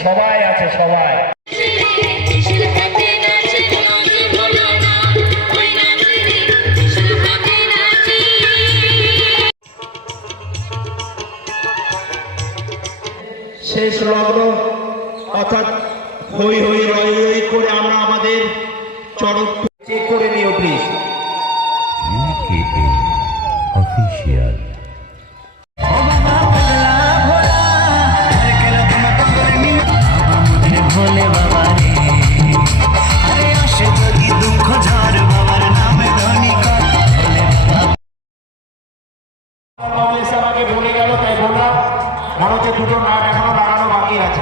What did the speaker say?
সবাই আছে নাচে শিল্পতে নাচে শেষ লগ্ন অর্থাৎ হই হই রই রই করে আমরা আমাদের চেক করে আমাকে বলে গেল তাই বললাম ভারতের দুটো নাম এখনও দাঁড়ানো বাকি আছে।